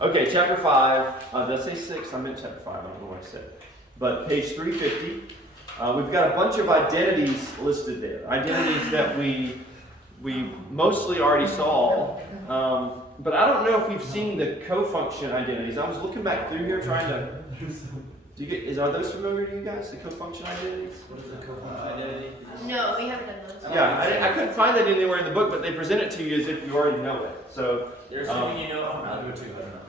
Okay, chapter 5. Did I say 6? I meant chapter 5. I don't know what I said. But page 350. We've got a bunch of identities listed there. Identities that we mostly already saw. But I don't know if we've seen the co-function identities. I was looking back through here trying to... Are those familiar to you guys, the co-function identities? What is the co-function identity? No, we haven't done those. Yeah, I couldn't find that anywhere in the book, but they present it to you as if you already know it. So there's something you know from Algebra 2, I don't know.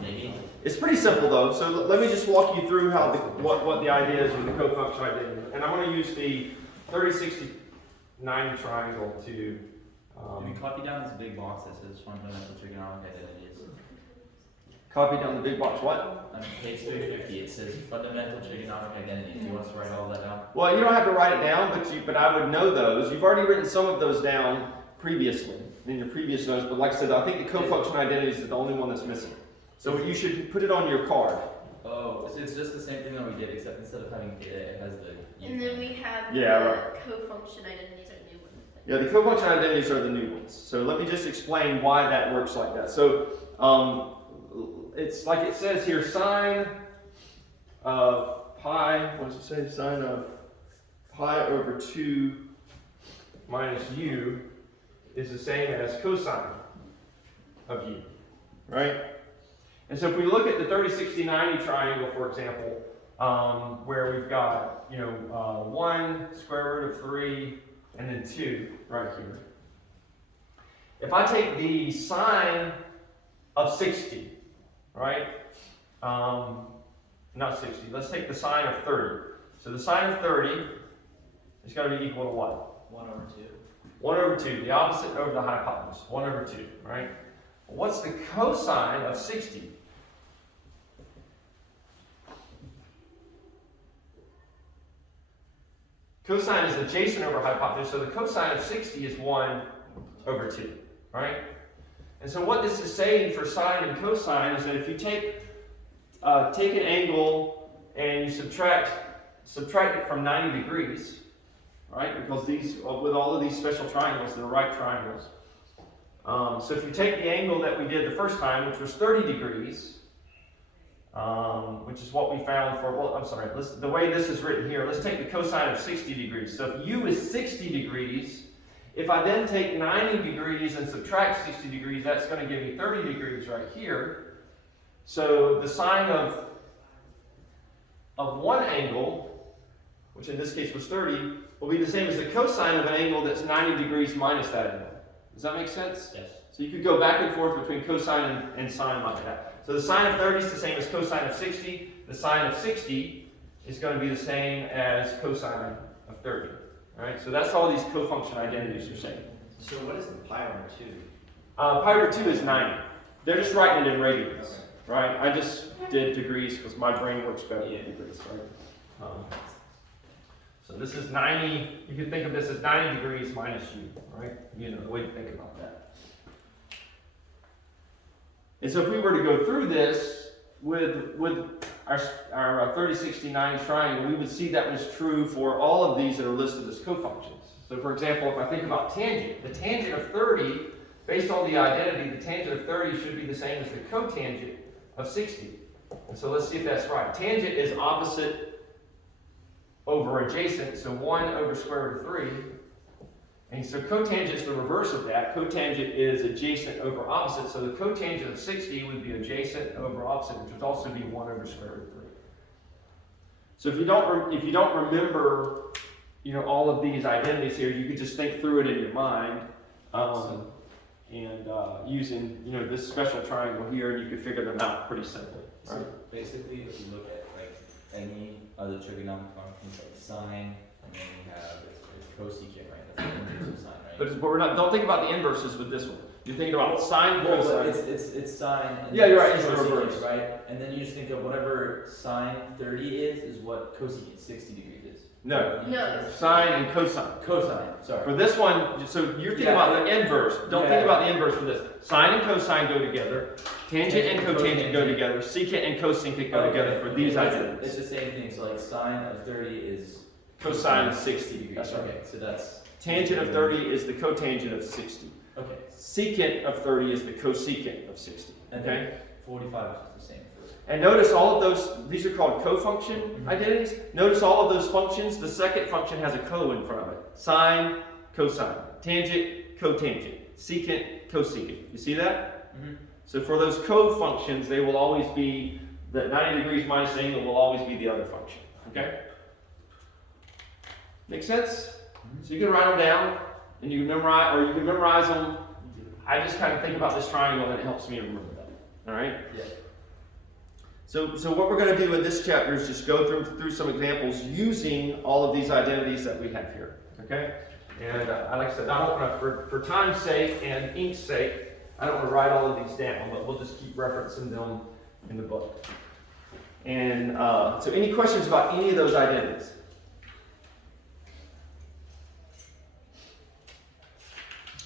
Maybe. It's pretty simple though. So let me just walk you through how what the idea is with the co-function identity. And I'm going to use the 30-60-90 triangle to... Can we copy down this big box that says fundamental trigonomic identities? Copy down the big box. What? On page 350, it says fundamental trigonomic identities. Do you want us to write all that down? Well, you don't have to write it down, but I would know those. You've already written some of those down previously in your previous notes. But like I said, I think the co-function identities is the only one that's missing. So you should put it on your card. Oh, so it's just the same thing that we did, except instead of having data, it has the... And then we have right. co-function identities are new ones. Yeah, the co-function identities are the new ones. So let me just explain why that works like that. So it's like it says here, sine of pi, what does it say? Sine of pi over 2 minus u is the same as cosine of u, right? And so if we look at the 30-60-90 triangle, for example, where we've got, 1 square root of 3 and then 2 right here. If I take the sine of 60, right? Not 60, let's take the sine of 30. So the sine of 30 is going to be equal to what? 1 over 2. 1 over 2, the opposite over the hypotenuse, 1 over 2, right? What's the cosine of 60? Cosine is adjacent over hypotenuse, so the cosine of 60 is 1 over 2, right? And so what this is saying for sine and cosine is that if you take an angle and you subtract it from 90 degrees, right? Because with all of these special triangles, they're right triangles. So if you take the angle that we did the first time, which was 30 degrees, which is what we found for, the way this is written here, let's take the cosine of 60 degrees. So if u is 60 degrees, if I then take 90 degrees and subtract 60 degrees, that's going to give me 30 degrees right here. So the sine of one angle, which in this case was 30, will be the same as the cosine of an angle that's 90 degrees minus that angle. Does that make sense? Yes. So you could go back and forth between cosine and sine like that. So the sine of 30 is the same as cosine of 60. The sine of 60 is going to be the same as cosine of 30. All right? So that's all these co-function identities are saying. So what is the pi over 2? Pi over 2 is 90. They're just writing it in radians, right? I just did degrees because my brain works better in degrees, right? So this is 90, you can think of this as 90 degrees minus u, right? The way to think about that. And so if we were to go through this with our 30-60-90 triangle, we would see that was true for all of these that are listed as co-functions. So for example, if I think about tangent, the tangent of 30, based on the identity, the tangent of 30 should be the same as the cotangent of 60. And so let's see if that's right. Tangent is opposite over adjacent, so 1 over square root of 3. And so cotangent is the reverse of that. Cotangent is adjacent over opposite, so the cotangent of 60 would be adjacent over opposite, which would also be 1 over square root of 3. So if you don't remember, all of these identities here, you could just think through it in your mind, using this special triangle here, and you could figure them out pretty simply. So basically, if you look at any other trigonomic functions like sine, and then you have it's cosecant, right? That's the inverse of sine, right? But we're not. Don't think about the inverses with this one. You're thinking about sine, cosine. It's sine. And yeah, you're right. It's the reverse, right? And then you just think of whatever sine 30 is what cosecant 60 degrees is. No. No. Sine and cosine. Cosine. Sorry. For this one, so you're thinking about the inverse. Don't think about the inverse for this. Sine and cosine go together. Tangent and cotangent go together. Secant and cosecant go together for these identities. It's the same thing. So like sine of 30 is cosine of 60 degrees. That's right. Okay, so that's tangent of 30 is the cotangent of 60. Okay. Secant of 30 is the cosecant of 60. Okay. 45 is just the same for. And notice all of those, these are called co-function identities. Notice all of those functions, the second function has a co in front of it. Sine, cosine, tangent, cotangent, secant, cosecant. You see that? Mm-hmm. So for those co-functions, they will always be, the 90 degrees minus the angle will always be the other function. Okay? Make sense? So you can write them down, and you can memorize, or you can memorize them. I just kind of think about this triangle, and it helps me remember them. All right? Yeah. So what we're going to do in this chapter is just go through some examples using all of these identities that we have here. Okay? And like I said, I don't want to, for time's sake and ink's sake, I don't want to write all of these down, but we'll just keep referencing them in the book. And so any questions about any of those identities?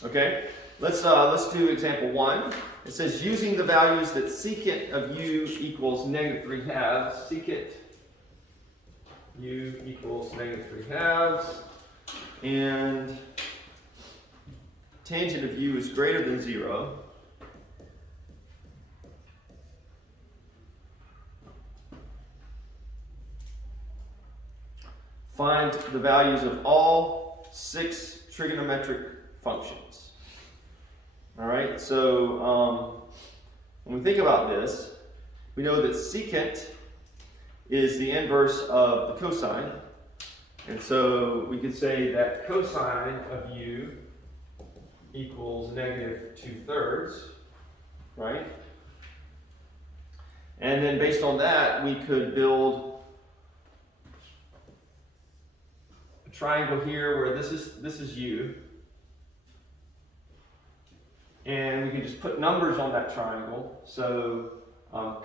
Okay, let's do example 1. It says using the values that secant of u equals -3/2, secant u equals -3/2, and tangent of u is greater than 0. Find the values of all 6 trigonometric functions. All right, so when we think about this, we know that secant is the inverse of the cosine. And so we could say that cosine of u equals -2/3, right? And then based on that, we could build a triangle here where this is u. And we can just put numbers on that triangle. So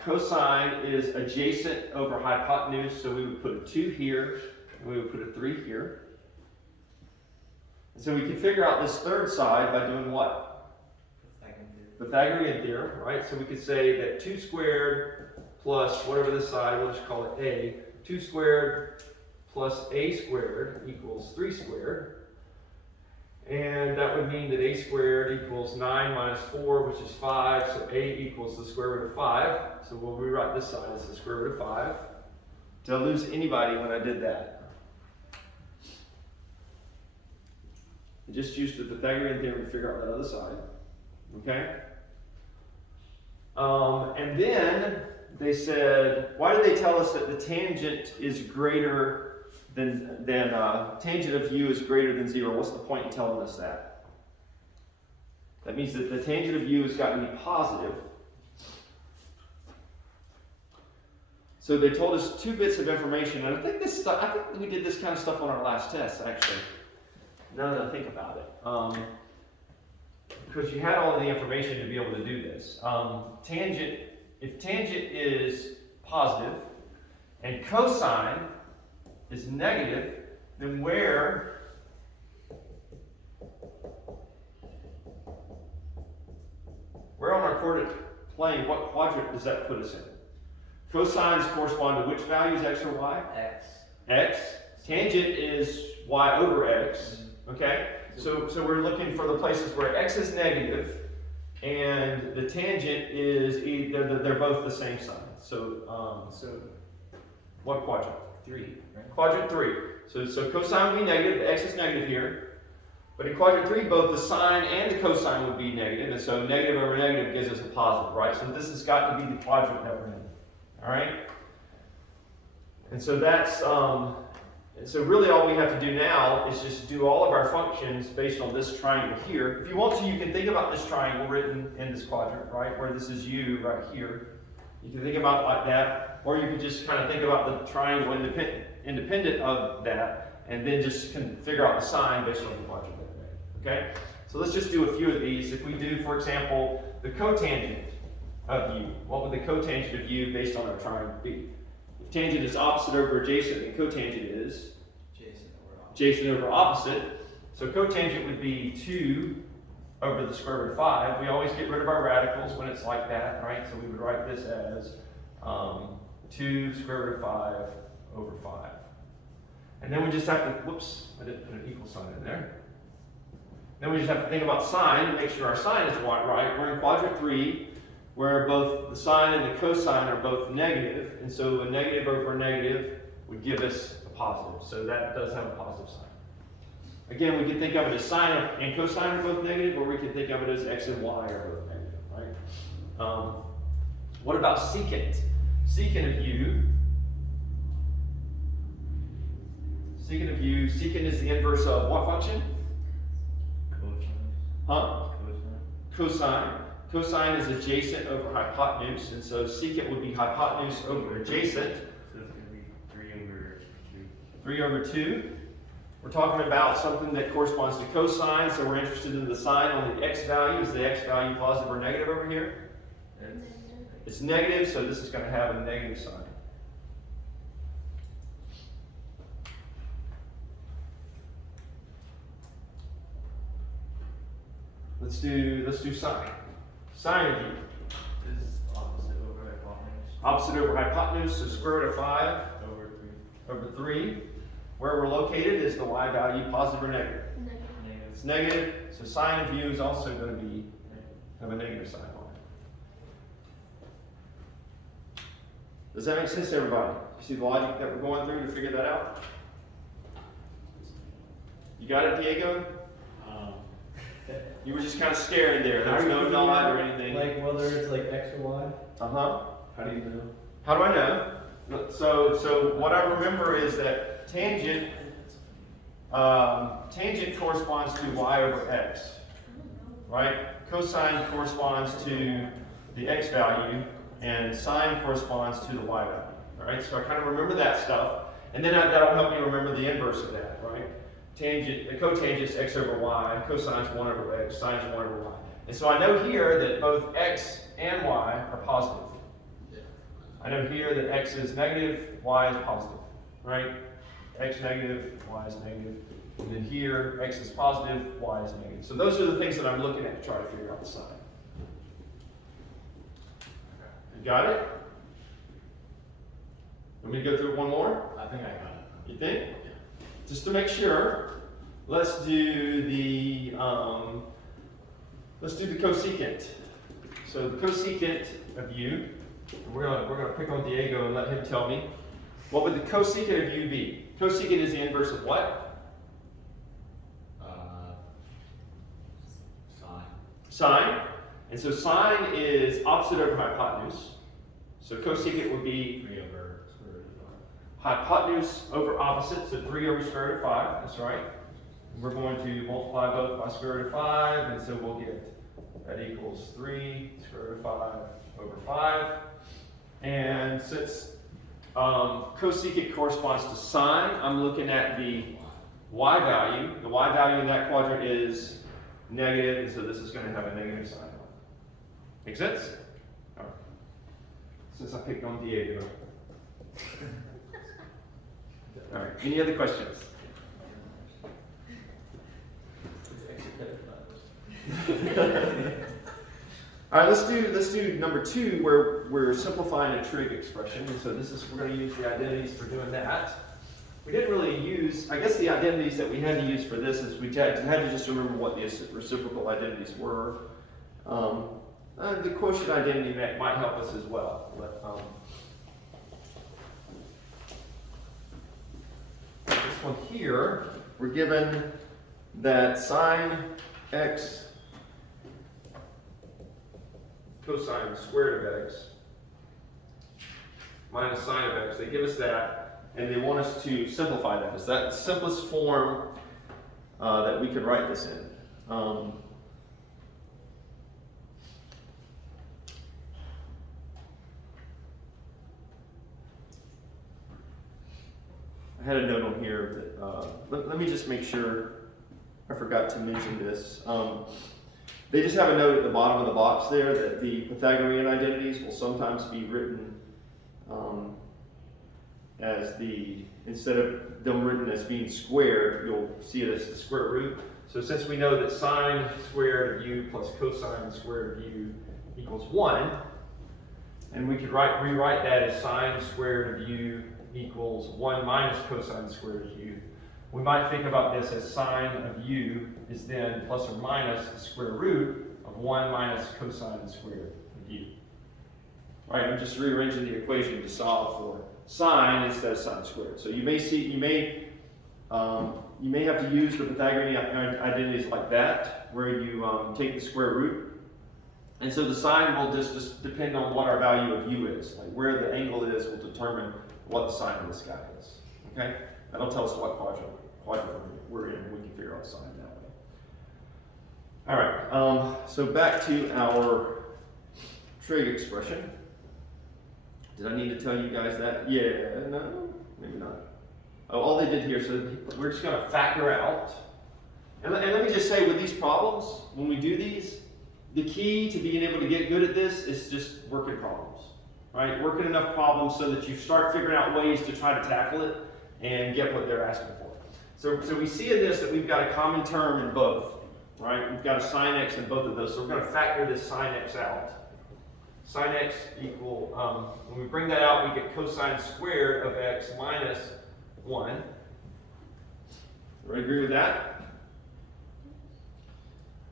cosine is adjacent over hypotenuse, so we would put a 2 here, and we would put a 3 here. And so we can figure out this third side by doing what? Pythagorean theorem, right? So we could say that 2 squared plus whatever this side, we'll just call it a, 2 squared plus a squared equals 3 squared. And that would mean that a squared equals 9 minus 4, which is 5. So a equals the square root of 5. So we'll rewrite this side as the square root of 5. Did I lose anybody when I did that? I just used the Pythagorean theorem to figure out that other side. Okay? And then they said, why did they tell us that the tangent is greater than tangent of u is greater than 0? What's the point in telling us that? That means that the tangent of u has got to be positive. So they told us 2 bits of information, and I think we did this kind of stuff on our last test, actually. Now that I think about it, because you had all of the information to be able to do this. If tangent is positive and cosine is negative, then where on our coordinate plane, what quadrant does that put us in? Cosines correspond to which values, x or y? X. X. Tangent is y over x. Okay? So we're looking for the places where x is negative and the tangent is they're both the same sign. So what quadrant? 3, right? Quadrant 3. So cosine would be negative, x is negative here. But in quadrant 3, both the sine and the cosine would be negative, and so negative over negative gives us a positive, right? So this has got to be the quadrant that we're in. All right? And so that's, so really all we have to do now is just do all of our functions based on this triangle here. If you want to, you can think about this triangle written in this quadrant, right? Where this is u right here. You can think about it like that, or you can just kind of think about the triangle independent of that, and then just can figure out the sign based on the quadrant that we made. Okay? So let's just do a few of these. If we do, for example, the cotangent of u, what would the cotangent of u based on our triangle be? If tangent is opposite over adjacent, then cotangent is adjacent over opposite. So cotangent would be 2 over the square root of 5. We always get rid of our radicals when it's like that, right? So we would write this as 2 square root of 5 over 5. And then we just have to, whoops, I didn't put an equal sign in there. Then we just have to think about sign and make sure our sign is right. We're in quadrant 3. where both the sine and the cosine are both negative, and so a negative over a negative would give us a positive. So that does have a positive sign. Again, we can think of it as sine and cosine are both negative, or we can think of it as x and y are both negative, right? What about secant? Secant of u. Secant of u. Secant is the inverse of what function? Huh? Cosine. Cosine is adjacent over hypotenuse, and so secant would be hypotenuse over adjacent. So it's going to be 3 over 2. 3 over 2. We're talking about something that corresponds to cosine, so we're interested in the sign on the x value. Is the x value positive or negative over here? It's negative, so this is going to have a negative sign. Let's do sine. Sine of u. This is opposite over hypotenuse. Opposite over hypotenuse, so square root of 5 Over 3. over 3. Where we're located is the y value positive or negative? Negative. Negative. It's negative, so sine of u is also going to be have a negative sign on it. Does that make sense to everybody? You see the logic that we're going through to figure that out? You got it, Diego? You were just kind of staring there. There was no nod or anything. Like whether it's like X or Y? Uh-huh. How do you know? How do I know? So what I remember is that tangent corresponds to y over x, right? Cosine corresponds to the x value, and sine corresponds to the y value, all right? So I kind of remember that stuff, and then that'll help me remember the inverse of that, right? Cotangent's x over y, cosine's 1 over x, sine's 1 over y. And so I know here that both x and y are positive. I know here that x is negative, y is positive, right? X negative, y is negative. And then here, x is positive, y is negative. So those are the things that I'm looking at to try to figure out the sign. You got it? Want me to go through it one more? I think I got it. You think? Just to make sure, let's do the cosecant. So the cosecant of u, we're gonna pick on Diego and let him tell me. What would the cosecant of u be? Cosecant is the inverse of what? Sine. Sine. And so sine is opposite over hypotenuse. So cosecant would be 3 over square root of 5. hypotenuse over opposite, so 3 over square root of 5, that's right. And we're going to multiply both by square root of 5, and so we'll get that equals 3 square root of 5 over 5. And since cosecant corresponds to sine, I'm looking at the y value. The y value in that quadrant is negative, and so this is going to have a negative sign on it. Make sense? All right. Since I picked on Diego. All right. Any other questions? All right. Let's do number 2, where we're simplifying a trig expression. And so we're going to use the identities for doing that. We didn't really use. I guess the identities that we had to use for this is we had to just remember what the reciprocal identities were. The quotient identity might help us as well. But, this one here, we're given that sine x cosine squared of x minus sine of x. They give us that, and they want us to simplify that. Is that the simplest form that we could write this in? I had a note on here that, let me just make sure I forgot to mention this. They just have a note at the bottom of the box there that the Pythagorean identities will sometimes be written instead of them written as being squared, you'll see it as the square root. So since we know that sine squared of u plus cosine squared of u equals 1, and we could rewrite that as sine squared of u equals 1 minus cosine squared of u. We might think about this as sine of u is then plus or minus the square root of 1 minus cosine squared of u. right? I'm just rearranging the equation to solve for sine instead of sine squared. So you may have to use the Pythagorean identities like that, where you take the square root. And so the sine will just depend on what our value of u is. Like where the angle is will determine what the sine of this guy is. Okay? That'll tell us what quadrant we're in. We can figure out sine that way. All right. So back to our trig expression. Did I need to tell you guys that? Yeah, no, maybe not. Oh, all they did here, so we're just going to factor out. And let me just say with these problems, when we do these, the key to being able to get good at this is just working problems, right? Working enough problems so that you start figuring out ways to try to tackle it and get what they're asking for. So we see in this that we've got a common term in both, right? We've got a sine x in both of those, so we're going to factor this sine x out. Sine x equal, when we bring that out, we get cosine squared of x minus 1. Everybody agree with that?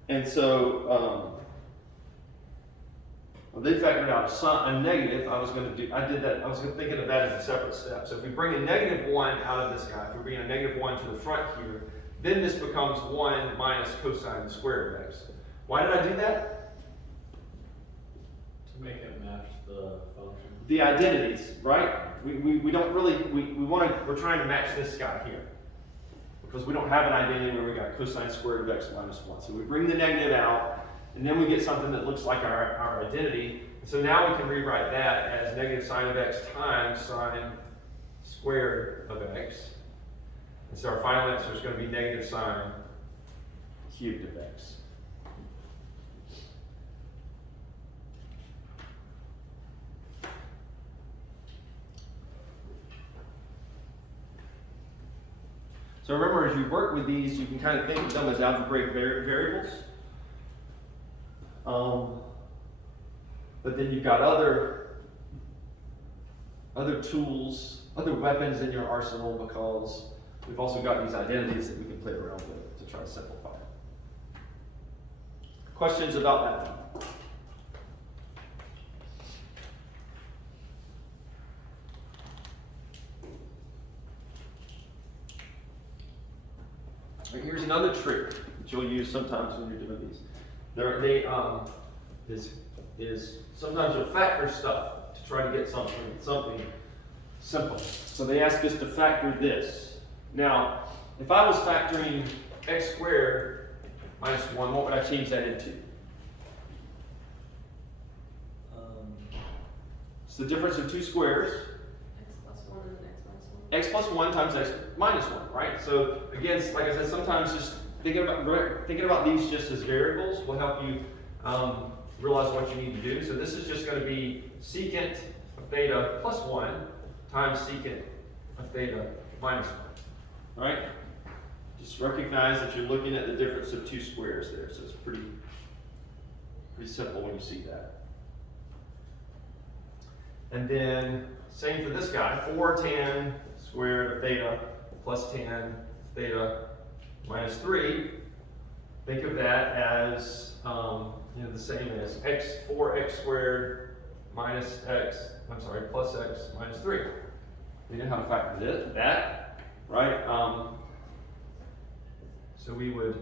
And so, well, they factored out a negative. I was thinking of that as a separate step. So if we bring a negative 1 out of this guy, if we bring a negative 1 to the front here, then this becomes 1 minus cosine squared of x. Why did I do that? To make it match the function. The identities, right? We don't really, we're trying to match this guy here. Because we don't have an identity where we got cosine squared of x minus 1. So we bring the negative out, and then we get something that looks like our identity. So now we can rewrite that as negative sine of x times sine squared of x. And so our final answer is going to be negative sine cubed of x. So remember, as you work with these, you can kind of think of them as algebraic variables. But then you've got other tools, other weapons in your arsenal, because we've also got these identities that we can play around with to try to simplify it. Questions about that? Here's another trick that you'll use sometimes when you're doing these. Sometimes you'll factor stuff to try to get something simple. So they ask us to factor this. Now, if I was factoring x squared minus 1, what would I change that into? It's the difference of two squares. X plus 1 and x minus 1. X plus 1 times x minus 1, right? So again, like I said, sometimes just thinking about these just as variables will help you realize what you need to do. So this is just going to be secant of theta plus 1 times secant of theta minus 1, right? Just recognize that you're looking at the difference of two squares there. So it's pretty simple when you see that. And then same for this guy, 4 tan squared of theta plus tan theta minus 3. Think of that as the same as 4x squared minus plus x minus 3. We know how to factor that, right? So we would,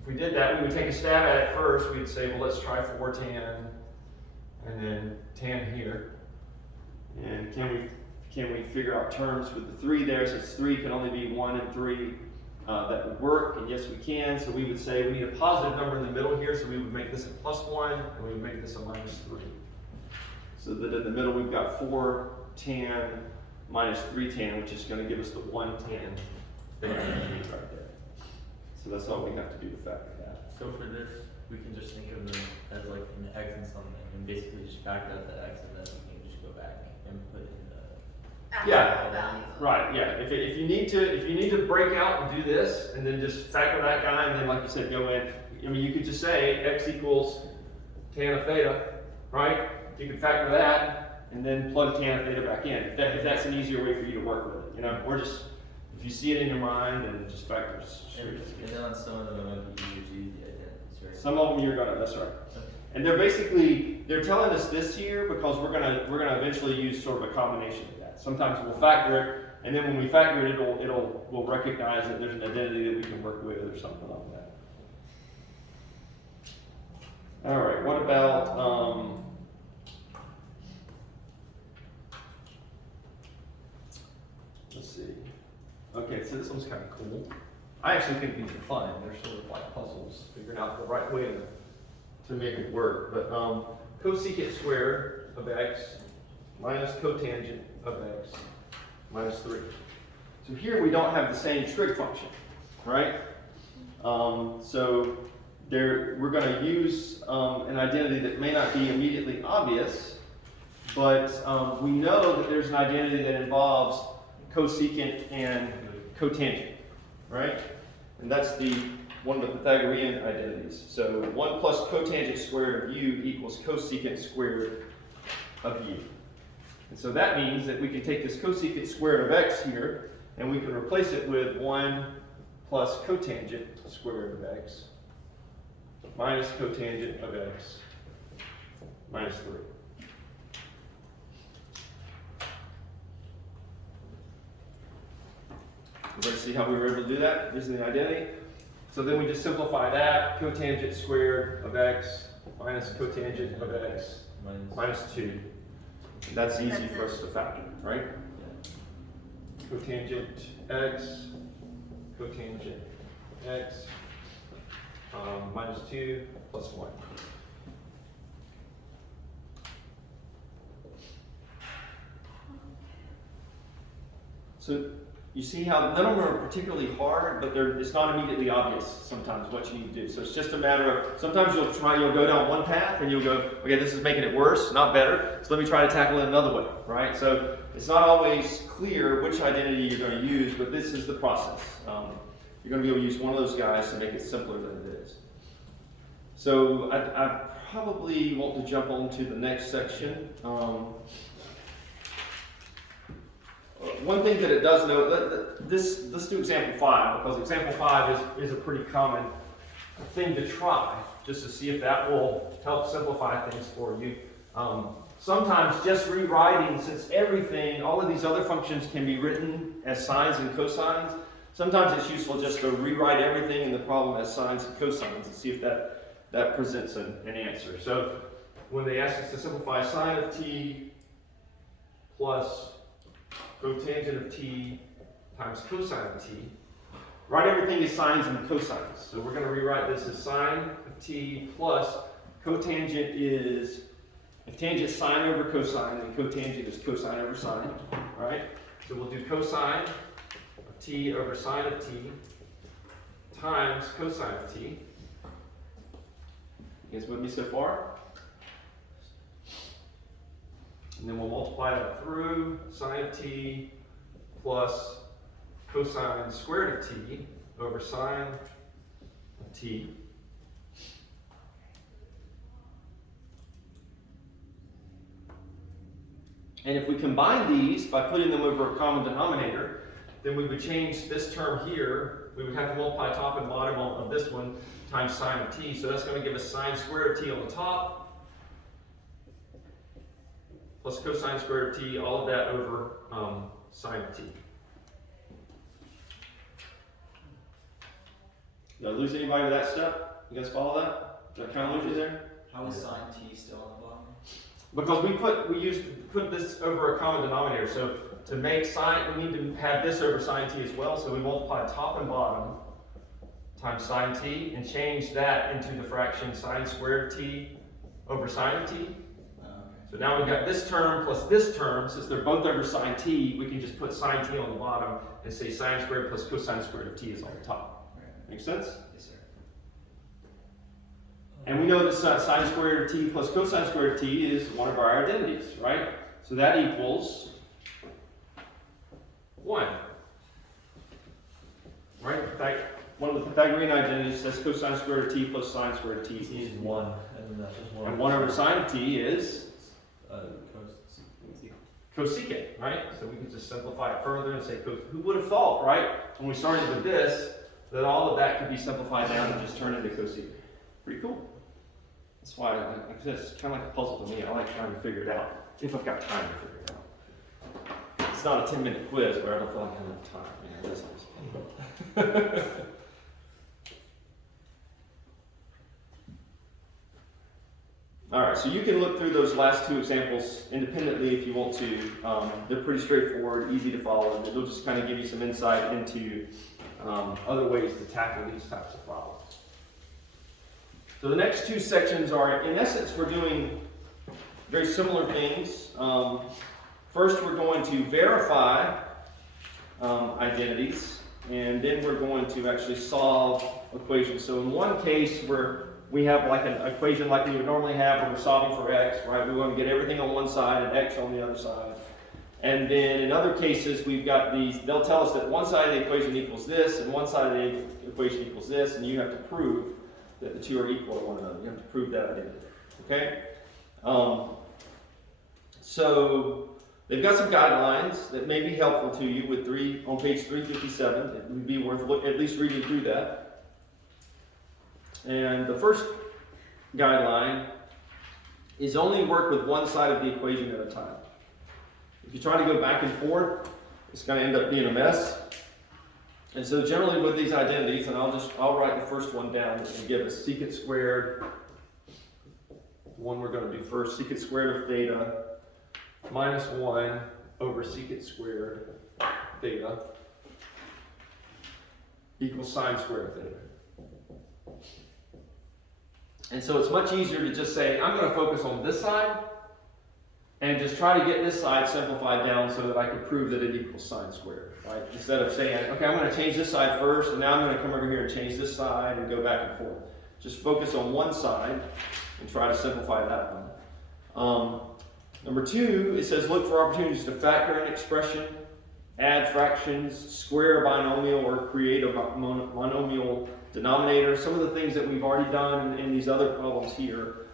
if we did that, we would take a stab at it first. We'd say, well, let's try 4 tan and then tan here. And can we figure out terms with the 3 there? Since 3 can only be 1 and 3, that would work, and yes we can. So we would say we need a positive number in the middle here, so we would make this a plus 1, and we would make this a minus 3. So that in the middle we've got 4 tan minus 3 tan, which is going to give us the 1 tan theta right there. So that's all we have to do to factor that. So for this, we can just think of them as like an x and something, and basically just factor out the x, and then we can just go back and put in the Yeah. Value. Right, yeah. If you need to break out and do this, and then just factor that guy, and then like you said, go in. I mean, you could just say x equals tan of theta, right? You could factor that, and then plug tan of theta back in. If that's an easier way for you to work with it, or just if you see it in your mind, then just factor straight. And then on some of them, it might be easier to use the identities, right? Some of them you're gonna. That's right. Okay. And they're telling us this here because we're gonna eventually use sort of a combination of that. Sometimes we'll factor it, and then when we factor it, we'll recognize that there's an identity that we can work with or something like that. All right, what about, let's see. Okay, so this one's kind of cool. I actually think these are fun. They're sort of like puzzles, figuring out the right way to make it work. But cosecant squared of x minus cotangent of x minus 3. So here we don't have the same trig function, right? So we're going to use an identity that may not be immediately obvious, but we know that there's an identity that involves cosecant and cotangent, right? And that's one of the Pythagorean identities. So 1 plus cotangent squared of u equals cosecant squared of u. And so that means that we can take this cosecant squared of x here, and we can replace it with 1 plus cotangent squared of x minus cotangent of x minus 3. Everybody see how we were able to do that using the identity? So then we just simplify that, cotangent squared of x minus cotangent of x minus 2. That's easy for us to factor, right? Cotangent x minus 2 plus 1. So you see how none of them are particularly hard, but it's not immediately obvious sometimes what you need to do. So it's just a matter of, sometimes you'll go down one path and you'll go, okay, this is making it worse, not better, so let me try to tackle it another way, right? So it's not always clear which identity you're going to use, but this is the process. You're going to be able to use one of those guys to make it simpler than it is. So I probably want to jump on to the next section. One thing that it does note, let's do example 5, because example 5 is a pretty common thing to try, just to see if that will help simplify things for you. Sometimes just rewriting, since all of these other functions can be written as sines and cosines, sometimes it's useful just to rewrite everything in the problem as sines and cosines and see if that presents an answer. So when they ask us to simplify sine of t plus cotangent of t times cosine of t, write everything as sines and cosines. So we're going to rewrite this as sine of t plus cotangent is, if tangent is sine over cosine, then cotangent is cosine over sine, right? So we'll do cosine of t over sine of t times cosine of t. You guys with me so far? And then we'll multiply that through sine of t plus cosine squared of t over sine of t. And if we combine these by putting them over a common denominator, then we would change this term here. We would have to multiply top and bottom of this one times sine of t. So that's going to give us sine squared of t on the top plus cosine squared of t, all of that over sine of t. Did I lose anybody with that step? You guys follow that? Did I kind of lose you there? How is sine t still on the bottom? Because we put this over a common denominator. So to make sine, we need to have this over sine t as well. So we multiply top and bottom times sine t and change that into the fraction sine squared t over sine of t. So now we've got this term plus this term. Since they're both over sine t, we can just put sine t on the bottom and say sine squared plus cosine squared of t is on the top. Make sense? Yes, sir. And we know that sine squared of t plus cosine squared of t is one of our identities, right? So that equals 1. Right? In fact, one of the Pythagorean identities says cosine squared of t plus sine squared of t is 1. And then that's just 1. And 1 over sine of t is Cos. cosecant, right? So we can just simplify it further and say, who would have thought, right? When we started with this, that all of that could be simplified down and just turn into cosecant. Pretty cool. That's why, like I said, it's kind of like a puzzle to me. I like trying to figure it out, if I've got time to figure it out. It's not a 10-minute quiz where I don't feel like I have enough time. You know, this is All right, so you can look through those last two examples independently if you want to. They're pretty straightforward, easy to follow. It'll just kind of give you some insight into other ways to tackle these types of problems. So the next two sections are, in essence, we're doing very similar things. First, we're going to verify identities, and then we're going to actually solve equations. So in one case, we have like an equation like we would normally have when we're solving for x, right? We want to get everything on one side and x on the other side. And then in other cases, we've got these, they'll tell us that one side of the equation equals this, and one side of the equation equals this, and you have to prove that the two are equal to one another. You have to prove that identity, okay? So they've got some guidelines that may be helpful to you with on page 357. It would be worth at least reading through that. And the first guideline is only work with one side of the equation at a time. If you try to go back and forth, it's going to end up being a mess. And so generally with these identities, and I'll write the first one down that will give us secant squared. The one we're going to do first, secant squared of theta minus 1 over secant squared theta equals sine squared of theta. And so it's much easier to just say, I'm going to focus on this side and just try to get this side simplified down so that I can prove that it equals sine squared, right? Instead of saying, okay, I'm going to change this side first, and now I'm going to come over here and change this side and go back and forth. Just focus on one side and try to simplify that one. Number 2, it says look for opportunities to factor an expression, add fractions, square a binomial, or create a monomial denominator. Some of the things that we've already done in these other problems here.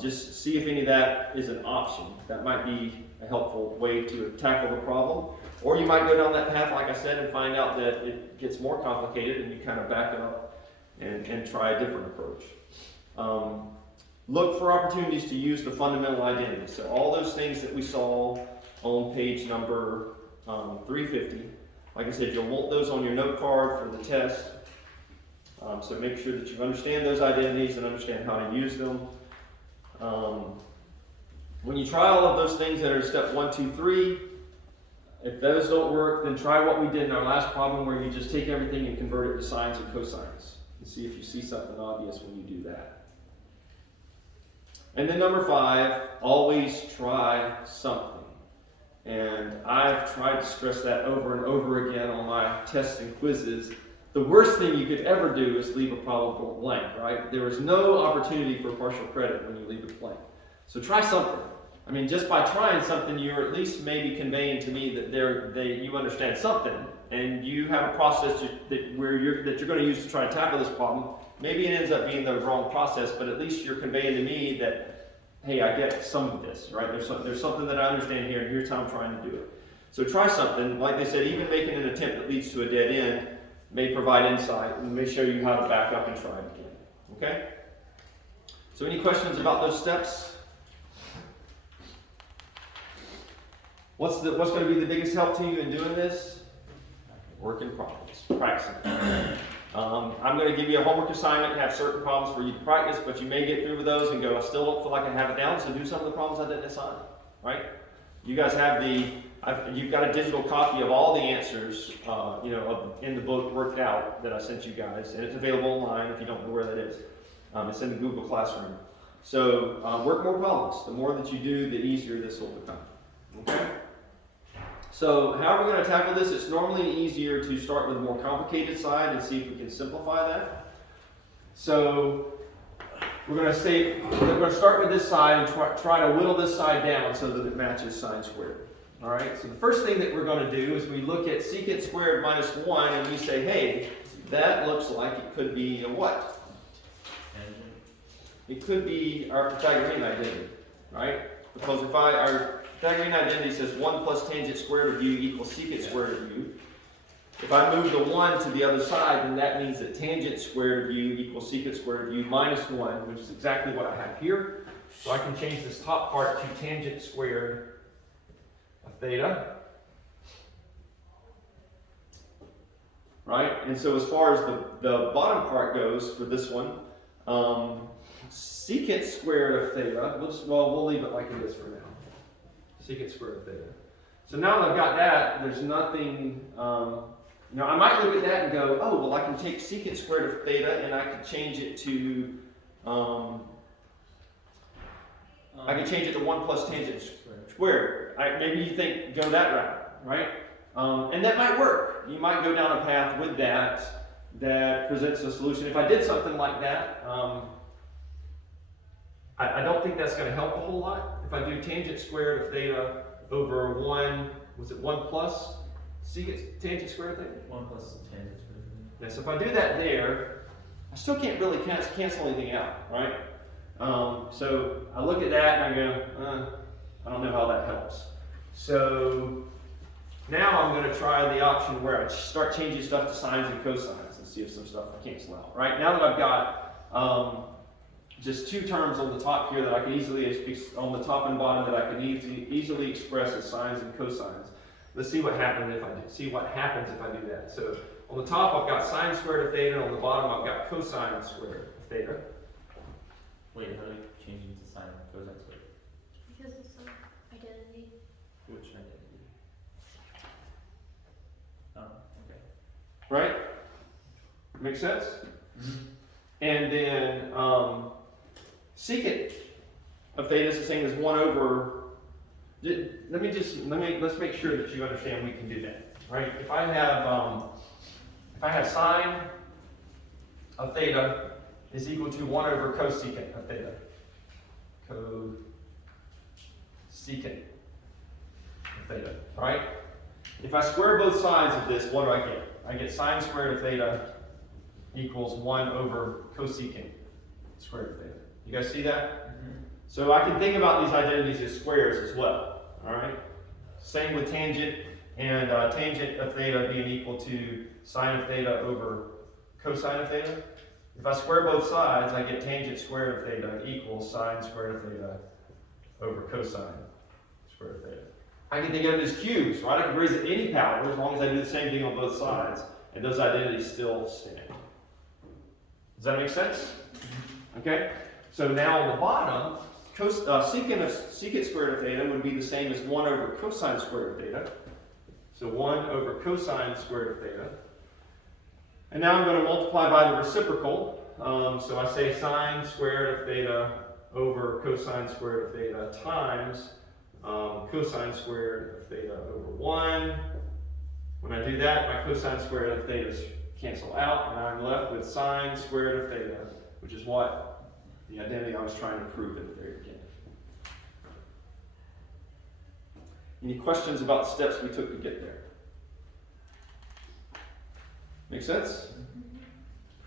Just see if any of that is an option. That might be a helpful way to tackle the problem. Or you might go down that path, like I said, and find out that it gets more complicated and you kind of back it up and try a different approach. Look for opportunities to use the fundamental identities. So all those things that we saw on page number 350, like I said, you'll want those on your note card for the test. So make sure that you understand those identities and understand how to use them. When you try all of those things that are step 1, 2, 3, if those don't work, then try what we did in our last problem where you just take everything and convert it to sines and cosines and see if you see something obvious when you do that. And then number 5, always try something. And I've tried to stress that over and over again on my tests and quizzes. The worst thing you could ever do is leave a problem blank, right? There is no opportunity for partial credit when you leave it blank. So try something. I mean, just by trying something, you're at least maybe conveying to me that you understand something, and you have a process that you're going to use to try to tackle this problem. Maybe it ends up being the wrong process, but at least you're conveying to me that, hey, I get some of this, right? There's something that I understand here, and here's how I'm trying to do it. So try something. Like they said, even making an attempt that leads to a dead end may provide insight and may show you how to back up and try it again. Okay? So any questions about those steps? What's going to be the biggest help to you in doing this? Working problems, practicing. I'm going to give you a homework assignment, have certain problems for you to practice, but you may get through with those and go, I still don't feel like I have it down, so do some of the problems I didn't assign, right? You guys have you've got a digital copy of all the answers, in the book worked out that I sent you guys, and it's available online if you don't know where that is. It's in the Google Classroom. So work more problems. The more that you do, the easier this will become. Okay? So how are we going to tackle this? It's normally easier to start with a more complicated side and see if we can simplify that. So we're going to start with this side and try to whittle this side down so that it matches sine squared. All right, so the first thing that we're going to do is we look at secant squared minus 1 and we say, hey, that looks like it could be a what? Tangent. It could be our Pythagorean identity, right? Because if our Pythagorean identity says 1 plus tangent squared of u equals secant squared of u, If I move the 1 to the other side, then that means that tangent squared of u equals secant squared of u minus 1, which is exactly what I have here. So I can change this top part to tangent squared of theta. Right? And so as far as the bottom part goes for this one, secant squared of theta, we'll leave it like it is for now. Secant squared of theta. So now that I've got that, there's nothing, I might look at that and go, oh, well, I can take secant squared of theta and I can change it to, I can change it to 1 plus tangent squared. Maybe you think, go that route, right? And that might work. You might go down a path with that presents a solution. If I did something like that, I don't think that's going to help a whole lot. If I do tangent squared of theta over 1, was it 1 plus secant tangent squared of theta? 1 plus tangent squared. Yeah, so if I do that there, I still can't really cancel anything out, right? So I look at that and I go, I don't know how that helps. So now I'm going to try the option where I start changing stuff to sines and cosines and see if some stuff will cancel out. Right now that I've got just 2 terms on the top here that I can easily, on the top and bottom that I can easily express as sines and cosines. Let's see what happens if I do that. So on the top I've got sine squared of theta, and on the bottom I've got cosine squared of theta. Wait, how do you change it to sine and cosine squared? Because it's an identity. Which identity? Oh, okay. Right? Make sense? Mm-hmm. And then secant of theta is the same as 1 over. Let's make sure that you understand we can do that. Right? If I have sine of theta is equal to 1 over cosecant of theta. Cosecant of theta. Right? If I square both sides of this, what do I get? I get sine squared of theta equals 1 over cosecant squared of theta. You guys see that? Mm-hmm. So I can think about these identities as squares as well. All right. Same with tangent, and tangent of theta being equal to sine of theta over cosine of theta. If I square both sides, I get tangent squared of theta equals sine squared of theta over cosine squared of theta. I can think of it as cubes, right? I can raise it any power as long as I do the same thing on both sides, and those identities still stand. Does that make sense? Okay. So now on the bottom, secant squared of theta would be the same as 1 over cosine squared of theta. So 1 over cosine squared of theta. And now I'm going to multiply by the reciprocal. So I say sine squared of theta over cosine squared of theta times cosine squared of theta over 1. When I do that, my cosine squared of theta cancel out, and I'm left with sine squared of theta, which is what the identity I was trying to prove at the very beginning. Any questions about the steps we took to get there? Make sense?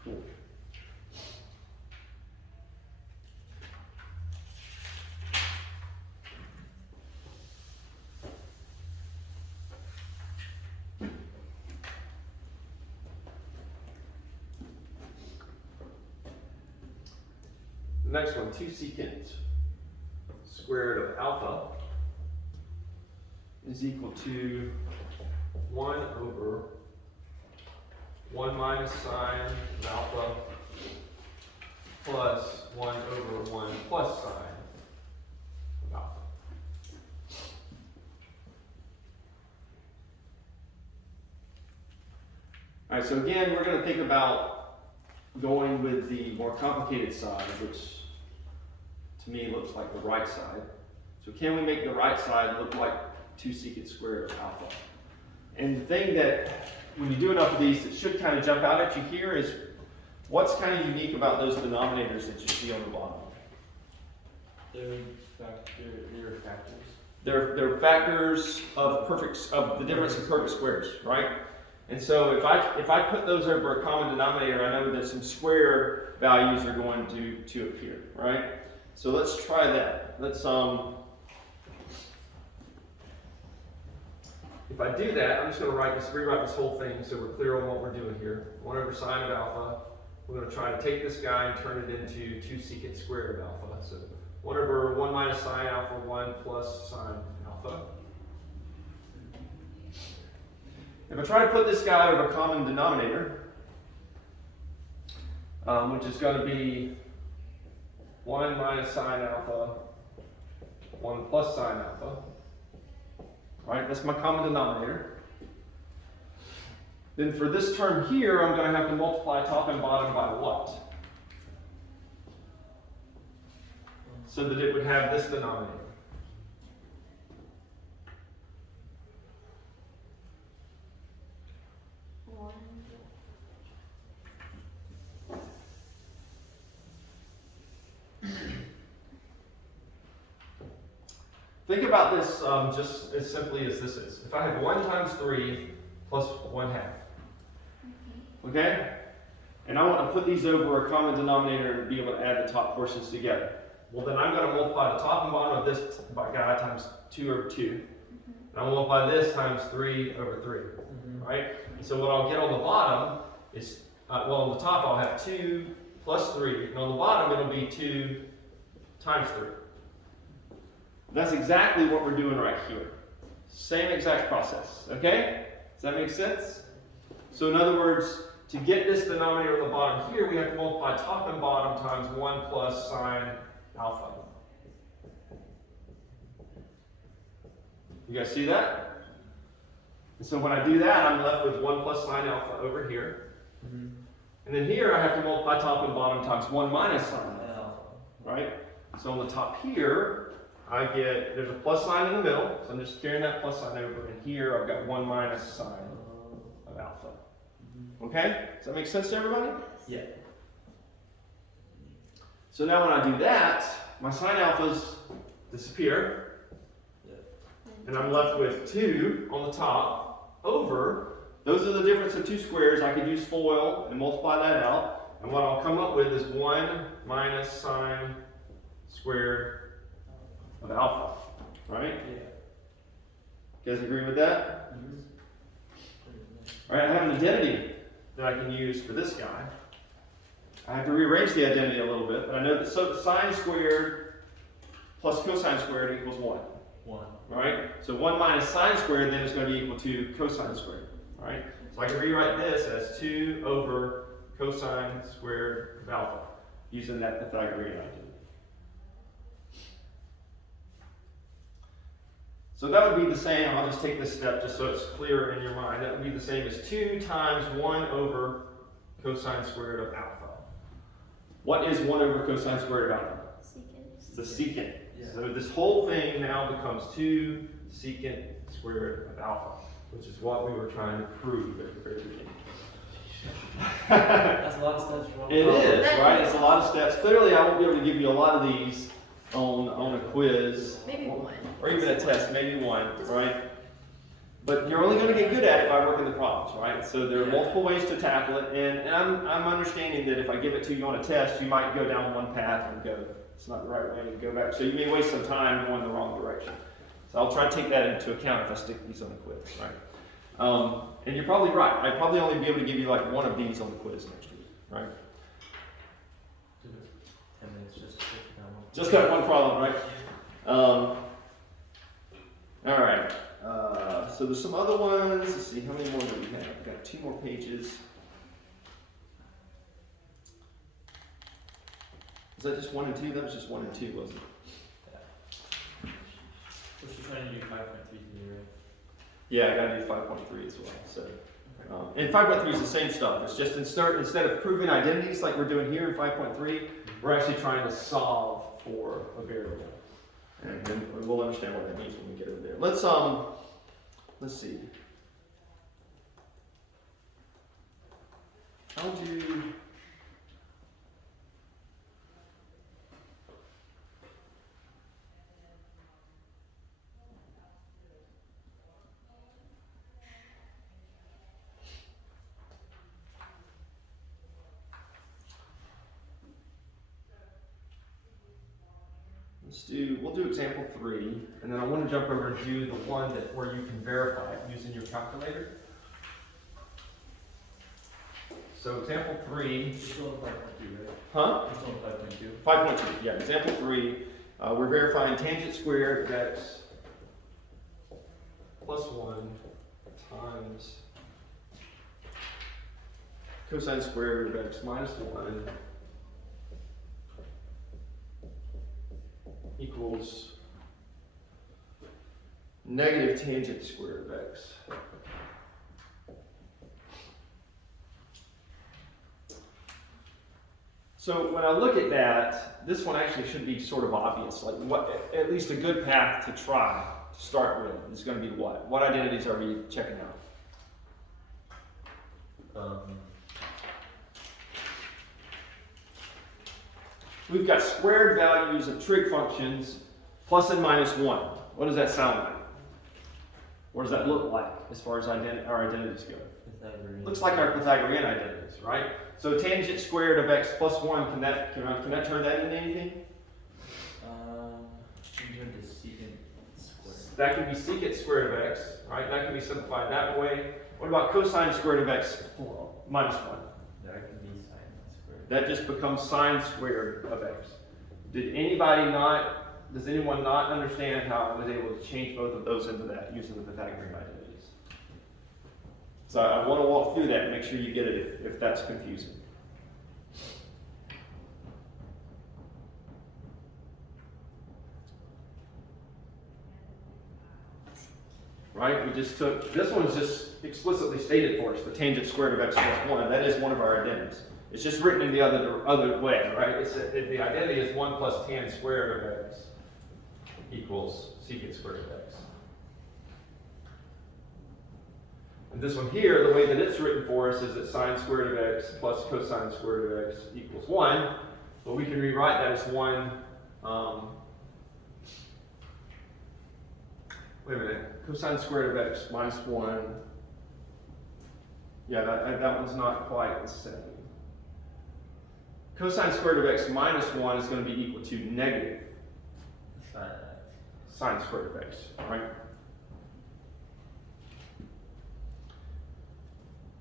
Cool. Next one, 2 secant squared of alpha is equal to 1 over 1 minus sine of alpha plus 1 over 1 plus sine of alpha. All right, so again, we're going to think about going with the more complicated side, which to me looks like the right side. So can we make the right side look like 2 secant squared of alpha? And the thing that, when you do enough of these, that should kind of jump out at you here is what's kind of unique about those denominators that you see on the bottom? They're factors. They're factors of the difference in perfect squares, right? And so if I put those over a common denominator, I know that some square values are going to appear, right? So let's try that. Let's if I do that, I'm just going to rewrite this whole thing so we're clear on what we're doing here. 1 over sine of alpha. We're going to try to take this guy and turn it into 2 secant squared of alpha. So 1 over 1 minus sine alpha 1 plus sine alpha. If I try to put this guy over a common denominator, which is going to be 1 minus sine alpha 1 plus sine alpha. Right, that's my common denominator. Then for this term here, I'm going to have to multiply top and bottom by what? So that it would have this denominator. Think about this just as simply as this is. If I have 1 times 3 plus 1/2, okay? And I want to put these over a common denominator and be able to add the top portions together. Well, then I'm going to multiply the top and bottom of this guy times 2 over 2. And I'll multiply this times 3 over 3, right? So what I'll get on the bottom is, well, on the top I'll have 2 plus 3, and on the bottom it'll be 2 times 3. That's exactly what we're doing right here. Same exact process, okay? Does that make sense? So in other words, to get this denominator on the bottom here, we have to multiply top and bottom times 1 plus sine alpha. You guys see that? And so when I do that, I'm left with 1 plus sine alpha over here. And then here I have to multiply top and bottom times 1 minus sine alpha, right? So on the top here, I get, there's a plus sign in the middle, so I'm just carrying that plus sign over, and here I've got 1 minus sine of alpha. Okay? Does that make sense to everybody? Yeah. So now when I do that, my sine alphas disappear, and I'm left with 2 on the top over, those are the difference of 2 squares. I could use FOIL and multiply that out, and what I'll come up with is 1 minus sine squared of alpha, right? Yeah. You guys agree with that? All right, I have an identity that I can use for this guy. I have to rearrange the identity a little bit, but I know that sine squared plus cosine squared equals 1. 1. All right? So 1 minus sine squared then is going to be equal to cosine squared. All right? So I can rewrite this as 2 over cosine squared of alpha using that Pythagorean identity. So that would be the same, I'll just take this step just so it's clearer in your mind. That would be the same as 2 times 1 over cosine squared of alpha. What is 1 over cosine squared of alpha? Secant. The secant. Yeah. So this whole thing now becomes 2 secant squared of alpha, which is what we were trying to prove at the very beginning. That's a lot of steps for one It problem. is, right? It's a lot of steps. Clearly, I won't be able to give you a lot of these on a quiz. Maybe 1. Or even a test, maybe 1, right? But you're only going to get good at it by working the problems, right? So there are multiple ways to tackle it, and I'm understanding that if I give it to you on a test, you might go down one path and go, it's not the right way to go back. So you may waste some time going the wrong direction. So I'll try to take that into account if I stick these on the quiz, right? And you're probably right. I'd probably only be able to give you like 1 of these on the quiz next week, right? 10 minutes just to take down one. Just that one problem, right? All right. So there's some other ones. Let's see, how many more do we have? We've got 2 more pages. Is that just 1 and 2? That was just 1 and 2, wasn't it? We're still trying to do 5.3 today, right? Yeah, I gotta do 5.3 as well. So, and 5.3 is the same stuff. It's just instead of proving identities like we're doing here in 5.3, we're actually trying to solve for a variable. And we'll understand what that means when we get over there. Let's see. I'll do. we'll do example 3, and then I want to jump over and do the one where you can verify it using your calculator. So example 3, It's still 5.2, right? huh? It's still 5.2. 5.2, yeah, example 3, we're verifying tangent squared of x plus 1 times cosine squared of x minus 1 equals negative tangent squared of x. So when I look at that, this one actually should be sort of obvious. Like what, at least a good path to try to start with is going to be what? What identities are we checking out? We've got squared values of trig functions plus and minus 1. What does that sound like? What does that look like as far as our identities go? Pythagorean. Looks like our Pythagorean identities, right? So tangent squared of x plus 1, can that turn that into anything? You have the secant square. That can be secant squared of x, right? That can be simplified that way. What about cosine squared of x minus 1? That can be sine squared. That just becomes sine squared of x. Does anyone not understand how I was able to change both of those into that using the Pythagorean identities? So I want to walk through that and make sure you get it if that's confusing. Right, we just took, this one's just explicitly stated for us, the tangent squared of x plus 1. That is one of our identities. It's just written in the other way, right? The identity is 1 plus tan squared of x equals secant squared of x. And this one here, the way that it's written for us is that sine squared of x plus cosine squared of x equals 1. But we can rewrite that as 1. Wait a minute. Cosine squared of x minus 1. Yeah, that one's not quite the same. Cosine squared of x minus 1 is going to be equal to negative Sine x. sine squared of x, right?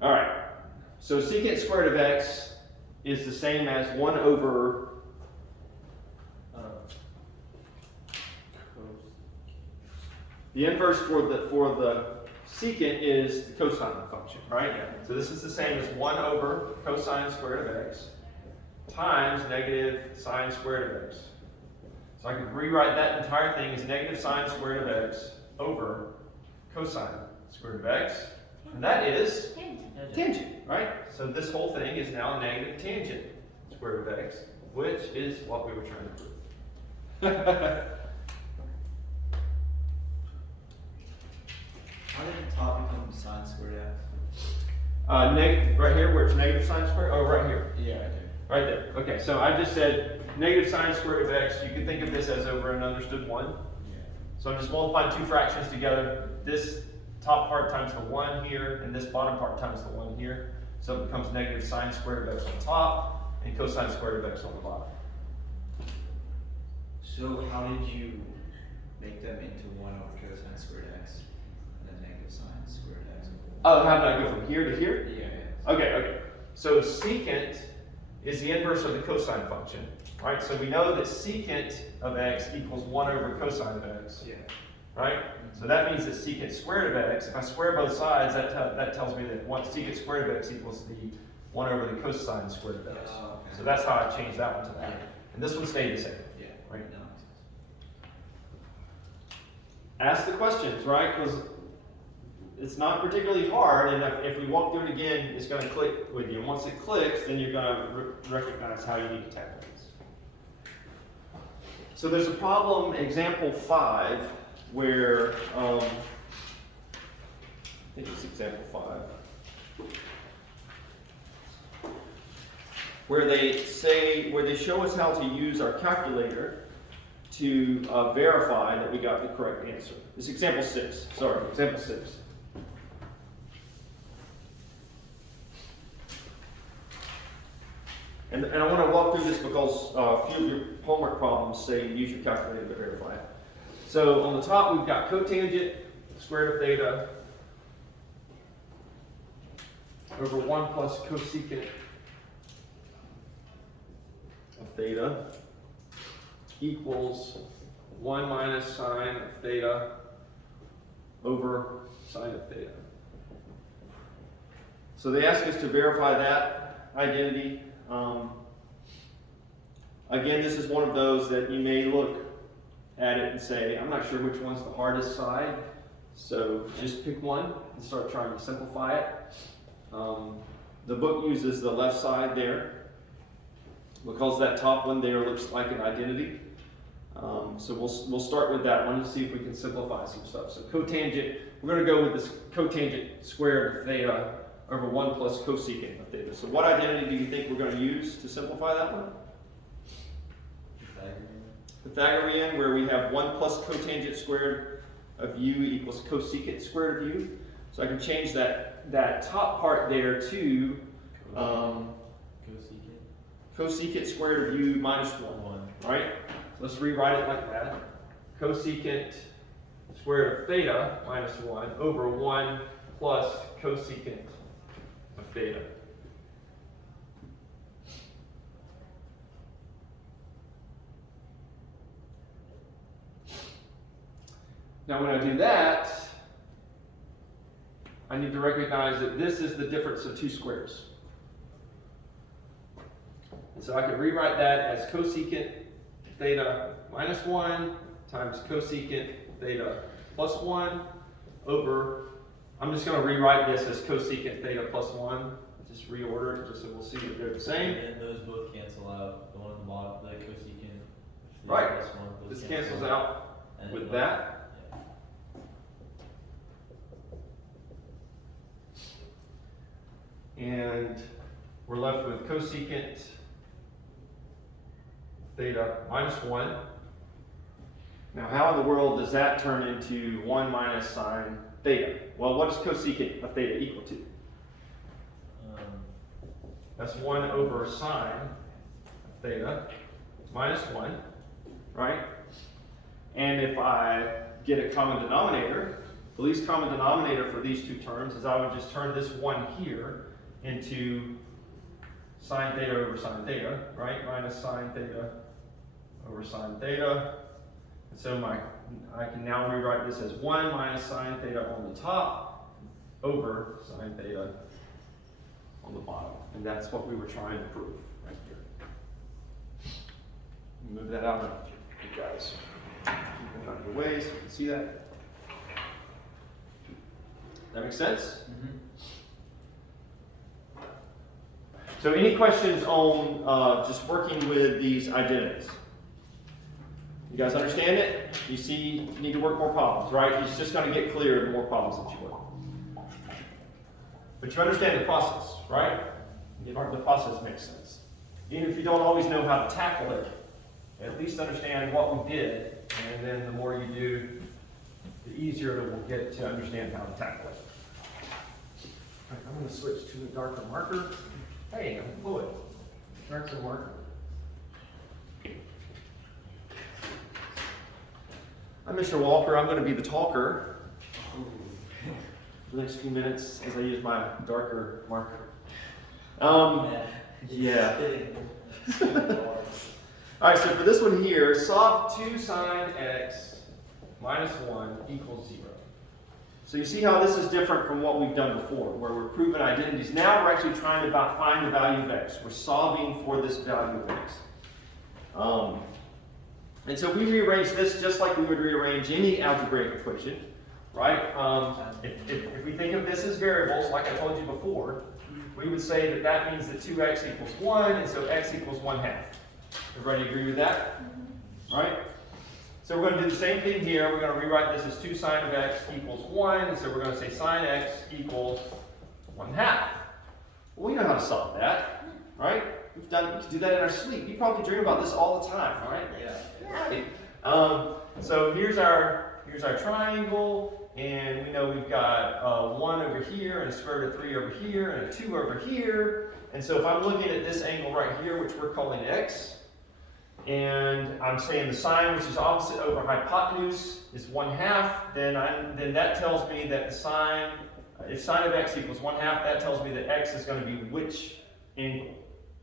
All right. So secant squared of x is the same as 1 over the inverse for the secant is the cosine function, right? Yeah. So this is the same as 1 over cosine squared of x times negative sine squared of x. So I could rewrite that entire thing as negative sine squared of x over cosine squared of x. And that is tangent, right? So this whole thing is now negative tangent squared of x, which is what we were trying to prove. How did the top become sine squared x? Right here where it's negative sine squared, oh right here. Yeah, I do. Right there. Okay, so I just said negative sine squared of x. You can think of this as over an understood 1. Yeah. So I'm just multiplying two fractions together. This top part times the 1 here, and this bottom part times the 1 here. So it becomes negative sine squared of x on top, and cosine squared of x on the bottom. So how did you make them into 1 over cosine squared x and then negative sine squared x? Oh, how did I go from here to here? Yeah. Okay. So secant is the inverse of the cosine function, right? So we know that secant of x equals 1 over cosine of x, Yeah. right? So that means that secant squared of x, if I square both sides, that tells me that secant squared of x equals the 1 over the cosine squared of x. Oh, okay. So that's how I changed that one to that. Yeah. And this one stayed the same. Yeah. Right. No, makes sense. Ask the questions, right? Because it's not particularly hard, and if we walk through it again, it's going to click with you. And once it clicks, then you're going to recognize how you need to tackle this. So there's a problem, example 5, where, I think it's example 5, where they show us how to use our calculator to verify that we got the correct answer. It's example 6, example 6. And I want to walk through this because a few of your homework problems say use your calculator to verify it. So on the top, we've got cotangent square root of theta over 1 plus cosecant of theta equals 1 minus sine of theta over sine of theta. So they ask us to verify that identity. Again, this is one of those that you may look at it and say, I'm not sure which one's the hardest side, so just pick one and start trying to simplify it. The book uses the left side there because that top one there looks like an identity. So we'll start with that one and see if we can simplify some stuff. So cotangent, we're going to go with this cotangent squared of theta over 1 plus cosecant of theta. So what identity do you think we're going to use to simplify that one? Pythagorean, where we have 1 plus cotangent squared of u equals cosecant squared of u. So I can change that top part there to cosecant squared of u minus 1, right? So let's rewrite it like that. Cosecant squared of theta minus 1 over 1 plus cosecant of theta. Now when I do that, I need to recognize that this is the difference of two squares. And so I can rewrite that as cosecant theta minus 1 times cosecant theta plus 1 over, I'm just going to rewrite this as cosecant theta plus 1. Just reorder it just so we'll see that they're the same. And those both cancel out. The one at the bottom, the cosecant. Right. Plus 1, those This cancels out And with then- that. And we're left with cosecant theta minus 1. Now, how in the world does that turn into 1 minus sine theta? Well, what is cosecant of theta equal to? That's 1 over sine of theta minus 1, right? And if I get a common denominator, the least common denominator for these two terms is I would just turn this 1 here into sine theta over sine theta, right? Minus sine theta over sine theta. And so I can now rewrite this as 1 minus sine theta on the top over sine theta on the bottom. And that's what we were trying to prove right here. Move that out of you guys. Keep it out of your way so you can see that. That makes sense? Mm-hmm. So any questions on just working with these identities? You guys understand it? You see, you need to work more problems, right? It's just going to get clearer the more problems that you work. But you understand the process, right? The process makes sense. Even if you don't always know how to tackle it, at least understand what we did, and then the more you do, the easier it will get to understand how to tackle it. All right, I'm going to switch to a darker marker. Hey, I'm fluid. Darker marker. I'm Mr. Walker. I'm going to be the talker for the next few minutes as I use my darker marker. Yeah. All right, so for this one here, solve 2 sine x minus 1 equals 0. So you see how this is different from what we've done before, where we're proving identities. Now we're actually trying to find the value of x. We're solving for this value of x. And so we rearrange this just like we would rearrange any algebraic equation, right? If we think of this as variables, like I told you before, we would say that that means that 2x equals 1, and so x equals 1/2. Everybody agree with that? All right? So we're going to do the same thing here. We're going to rewrite this as 2 sine of x equals 1, and so we're going to say sine x equals 1/2. Well, we know how to solve that, right? We can do that in our sleep. You probably dream about this all the time, right? Yeah. Right. So here's our triangle, and we know we've got 1 over here, and a square root of 3 over here, and a 2 over here. And so if I'm looking at this angle right here, which we're calling x, and I'm saying the sine, which is opposite over hypotenuse, is 1/2, then that tells me that the sine, if sine of x equals 1/2, that tells me that x is going to be which angle?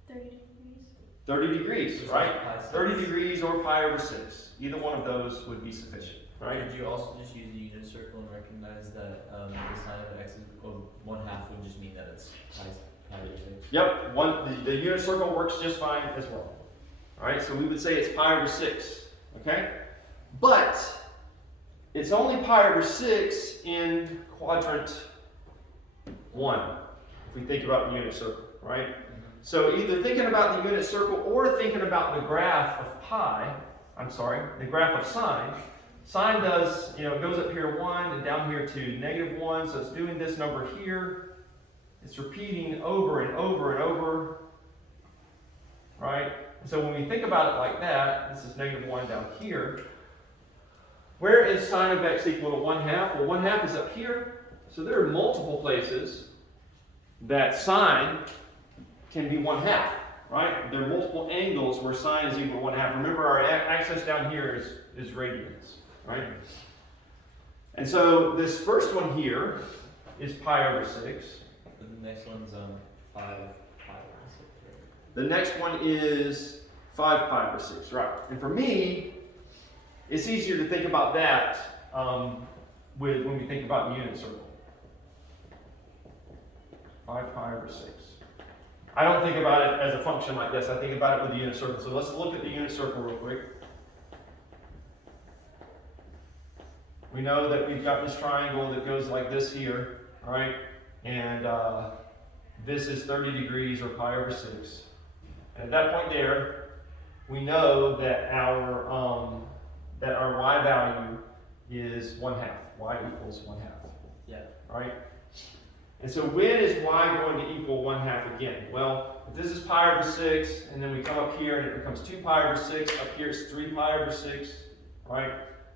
30 degrees. 30 degrees, right? Pi 6. 30 degrees or pi over 6. Either one of those would be sufficient, right? Could you also just use the unit circle and recognize that the sine of x is 1/2 would just mean that it's pi over 6? Yep, the unit circle works just fine as well. All right, so we would say it's pi over 6, okay? But it's only pi over 6 in quadrant 1, if we think about the unit circle, right? So either thinking about the unit circle or thinking about the graph of the graph of sine. Sine does, it goes up here 1 and down here to -1, so it's doing this number here. It's repeating over and over and over, right? And so when we think about it like that, this is -1 down here. Where is sine of x equal to 1/2? Well, 1/2 is up here. So there are multiple places that sine can be 1/2, right? There are multiple angles where sine is equal to 1/2. Remember, our axis down here is radians, right? And so this first one here is pi over 6. But the next one's 5 pi over 6, right? The next one is 5 pi over 6, right? And for me, it's easier to think about that when we think about the unit circle. 5 pi over 6. I don't think about it as a function like this. I think about it with the unit circle. So let's look at the unit circle real quick. We know that we've got this triangle that goes like this here, right? And this is 30 degrees or pi over 6. And at that point there, we know that our y value is 1/2. Y equals 1/2. Yeah. Right? And so when is y going to equal 1/2 again? Well, if this is pi over 6, and then we come up here and it becomes 2 pi over 6, up here it's 3 pi over 6, right?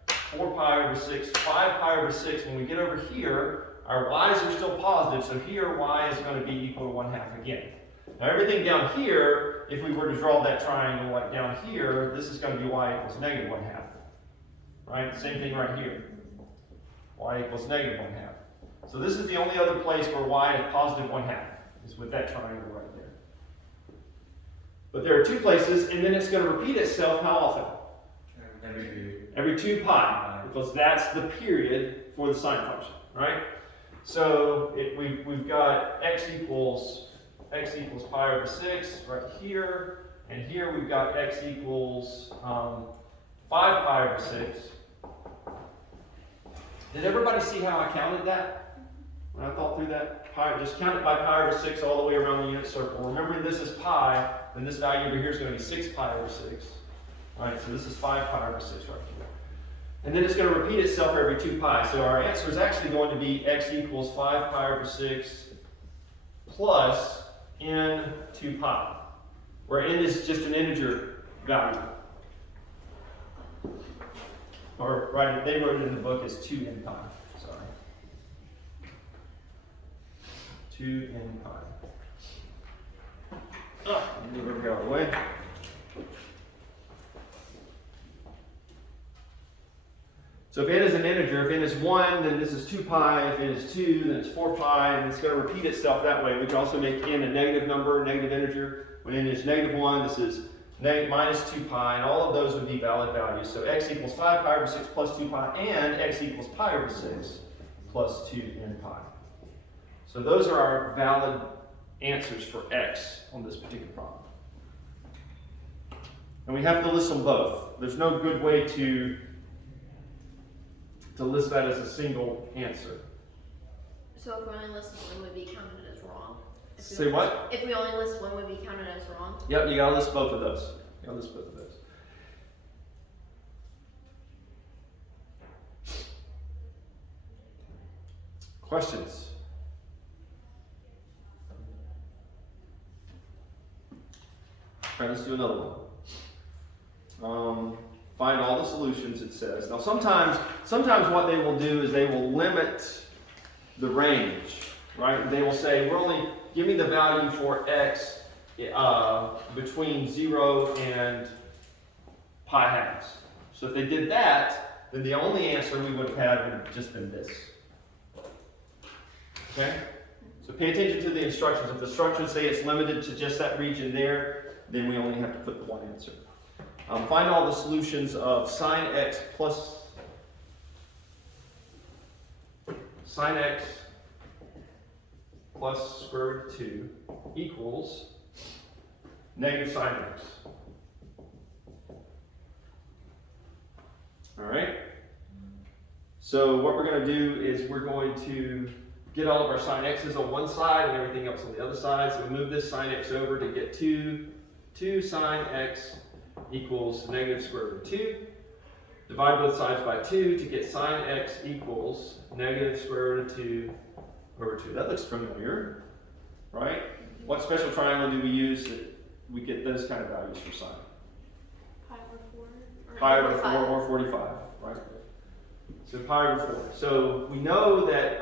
4 pi over 6, 5 pi over 6. When we get over here, our y's are still positive, so here y is going to be equal to 1/2 again. Now everything down here, if we were to draw that triangle like down here, this is going to be y equals -1/2. Right? Same thing right here. Y equals -1/2. So this is the only other place where y is positive 1/2, is with that triangle right there. But there are 2 places, and then it's going to repeat itself how often? Every 2 pi, because that's the period for the sine function, right? So we've got x equals pi over 6 right here, and here we've got x equals 5 pi over 6. Did everybody see how I counted that? When I thought through that, just count it by pi over 6 all the way around the unit circle. Remember, this is pi, then this value over here is going to be 6 pi over 6. All right, so this is 5 pi over 6 right here. And then it's going to repeat itself every 2 pi. So our answer is actually going to be x equals 5 pi over 6 plus n 2 pi, where n is just an integer value. Or, right, they wrote it in the book as 2n pi. Sorry. 2n pi. Move over here out of the way. So if n is an integer, if n is 1, then this is 2 pi. If n is 2, then it's 4 pi. And it's going to repeat itself that way. We can also make n a negative number, negative integer. When n is -1, this is minus 2 pi, and all of those would be valid values. So x equals 5 pi over 6 plus 2 pi, and x equals pi over 6 plus 2n pi. So those are our valid answers for x on this particular problem. And we have to list them both. There's no good way to list that as a single answer. So if we only list one, would be counted as wrong. Say what? If we only list one, would be counted as wrong. Yep, you gotta list both of those. You gotta list both of those. Questions? All right, let's do another one. find all the solutions, it says. Now sometimes what they will do is they will limit the range, right? They will say, give me the value for x between 0 and pi halves. So if they did that, then the only answer we would have had would have just been this. Okay? So pay attention to the instructions. If the instructions say it's limited to just that region there, then we only have to put the one answer. Find all the solutions of sine x plus square root of 2 equals negative sine x. All right? So what we're going to do is we're going to get all of our sine x's on one side and everything else on the other side. So we move this sine x over to get 2 sine x equals negative square root of 2. Divide both sides by 2 to get sine x equals negative square root of 2 over 2. That looks familiar, right? What special triangle do we use that we get those kind of values for sine? Pi over 4. Pi over 4 or 45, right? So pi over 4. So we know that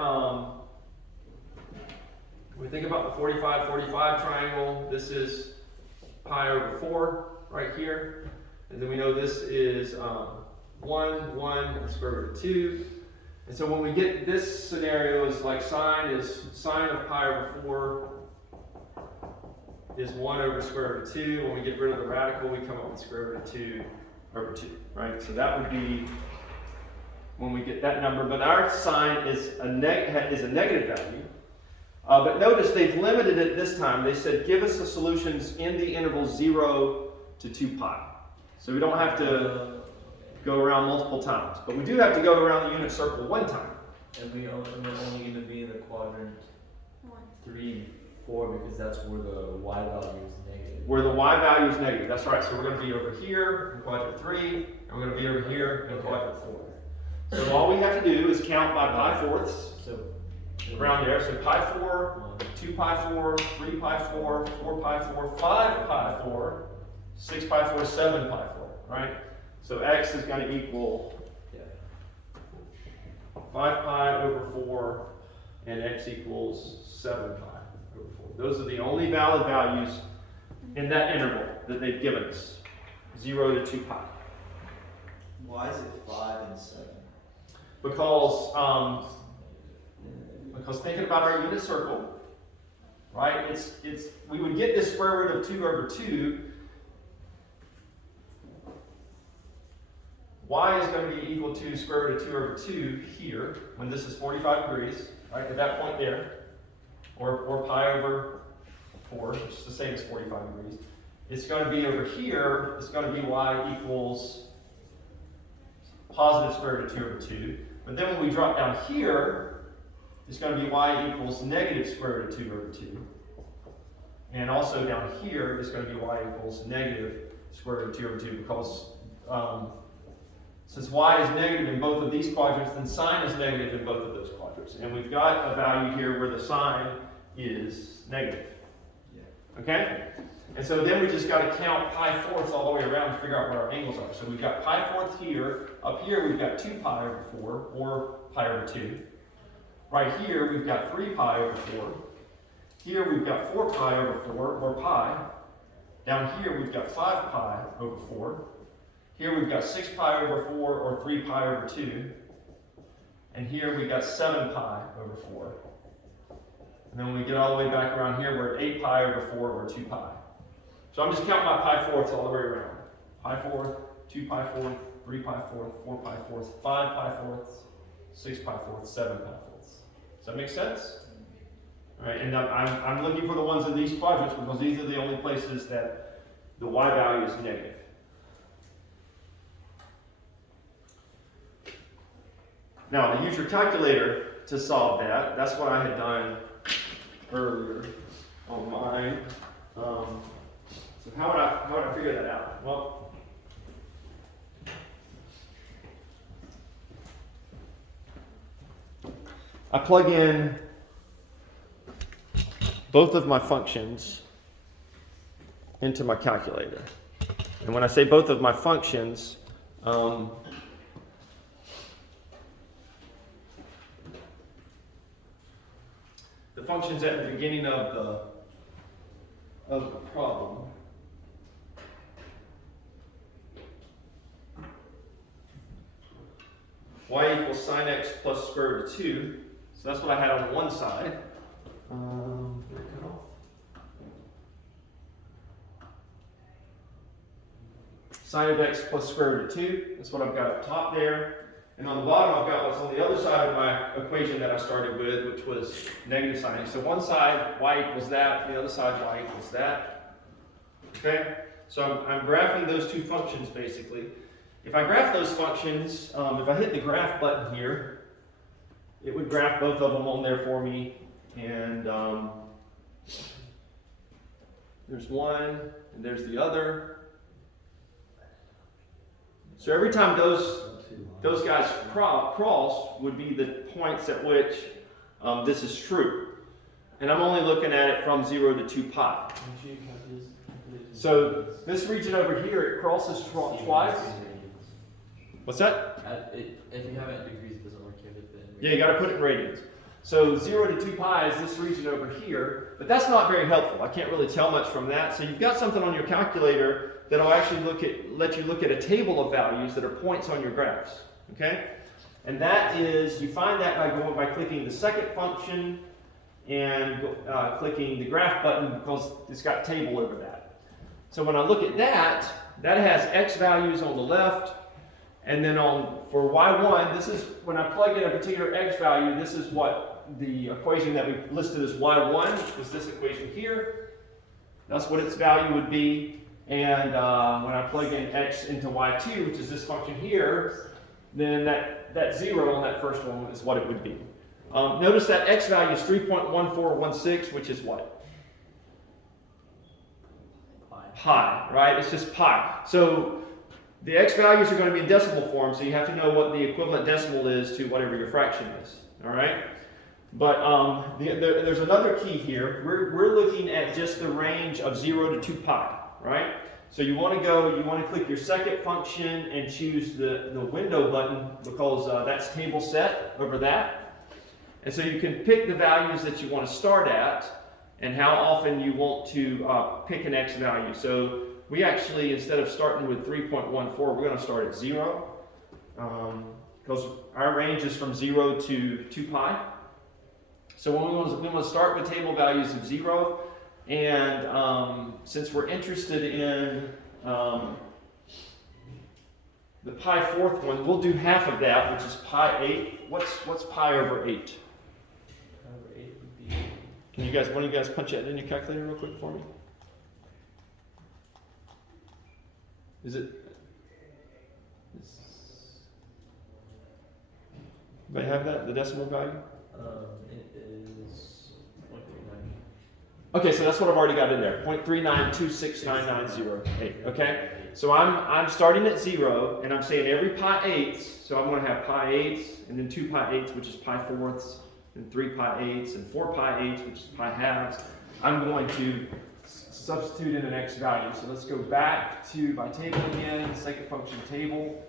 when we think about the 45 triangle, this is pi over 4 right here. And then we know this is 1 square root of 2. And so when we get this scenario is like sine of pi over 4 is 1 over square root of 2. When we get rid of the radical, we come up with square root of 2 over 2, right? So that would be when we get that number. But our sine is a negative value. But notice they've limited it this time. They said give us the solutions in the interval 0 to 2 pi. So we don't have to go around multiple times. But we do have to go around the unit circle one time. And we're only going to be in the quadrant 1. 3 and 4 because that's where the y value is negative. Where the y value is negative. That's right. So we're going to be over here in quadrant 3, and we're going to be over here in quadrant 4. So all we have to do is count by pi fourths. So Around there, so pi 4, 2 pi 4, 3 pi 4, 4 pi 4, 5 pi 4, 6 pi 4, 7 pi 4, right? So x is going to equal 5 pi over 4, and x equals 7 pi over 4. Those are the only valid values in that interval that they've given us, 0 to 2 pi. Why is it 5 and 7? Because thinking about our unit circle, right? We would get this square root of 2 over 2. Y is going to be equal to square root of 2 over 2 here, when this is 45 degrees, right? At that point there, or pi over 4, which is the same as 45 degrees. It's going to be over here, it's going to be y equals positive square root of 2 over 2. But then when we drop down here, it's going to be y equals negative square root of 2 over 2. And also down here, it's going to be y equals negative square root of 2 over 2 because since y is negative in both of these quadrants, then sine is negative in both of those quadrants. And we've got a value here where the sine is negative. Okay? And so then we just got to count pi fourths all the way around to figure out where our angles are. So we've got pi fourths here. Up here we've got 2 pi over 4, or pi over 2. Right here we've got 3 pi over 4. Here we've got 4 pi over 4, or pi. Down here we've got 5 pi over 4. Here we've got 6 pi over 4, or 3 pi over 2. And here we've got 7 pi over 4. And then when we get all the way back around here, we're at 8 pi over 4, or 2 pi. So I'm just counting my pi fourths all the way around. Pi fourth, 2 pi fourth, 3 pi fourth, 4 pi fourths, 5 pi fourths, 6 pi fourths, 7 pi fourths. Does that make sense? All right, and I'm looking for the ones in these quadrants because these are the only places that the y value is negative. Now, to use your calculator to solve that, that's what I had done earlier on mine. So how would I figure that out? Well, I plug in both of my functions into my calculator. And when I say both of my functions, The functions at the beginning of the problem. Y equals sine x plus square root of 2. So that's what I had on one side. Did it cut off? Sine of x plus square root of 2. That's what I've got up top there. And on the bottom, I've got what's on the other side of my equation that I started with, which was negative sine x. So one side, y equals that. The other side, y equals that. Okay? So I'm graphing those two functions, basically. If I graph those functions, if I hit the graph button here, it would graph both of them on there for me. And there's one, and there's the other. So every time those guys cross would be the points at which this is true. And I'm only looking at it from 0 to 2 pi. So this region over here, it crosses twice. What's that? If you have it in degrees, it doesn't work. You have it in Yeah, you got to put it in radians. So 0 to 2 pi is this region over here, but that's not very helpful. I can't really tell much from that. So you've got something on your calculator that'll actually let you look at a table of values that are points on your graphs. Okay? And that is, you find that by clicking the second function and clicking the graph button because it's got table over that. So when I look at that, that has x values on the left, and then for y1, this is when I plug in a particular x value, this is what the equation that we listed as y1, which was this equation here. That's what its value would be. And when I plug in x into y2, which is this function here, then that 0 on that first one is what it would be. Notice that x value is 3.1416, which is what? Pi, right? It's just pi. So the x values are going to be in decimal form, so you have to know what the equivalent decimal is to whatever your fraction is. All right? But there's another key here. We're looking at just the range of 0 to 2 pi, right? So you want to click your second function and choose the window button because that's table set over that. And so you can pick the values that you want to start at and how often you want to pick an x value. So we actually, instead of starting with 3.14, we're going to start at 0 because our range is from 0 to 2 pi. So we want to start with table values of 0. And since we're interested in the pi fourth one, we'll do half of that, which is pi 8. What's pi over 8? Over 8 would be. Can you guys, one of you guys punch that in your calculator real quick for me? Is it? Anybody have that, the decimal value? It is 0.39. Okay, so that's what I've already got in there. 0.39269908. Okay? So I'm starting at 0 and I'm saying every pi eighths, so I'm going to have pi eighths and then 2 pi eighths, which is pi fourths, and 3 pi eighths and 4 pi eighths, which is pi halves. I'm going to substitute in an x value. So let's go back to my table again, second function table.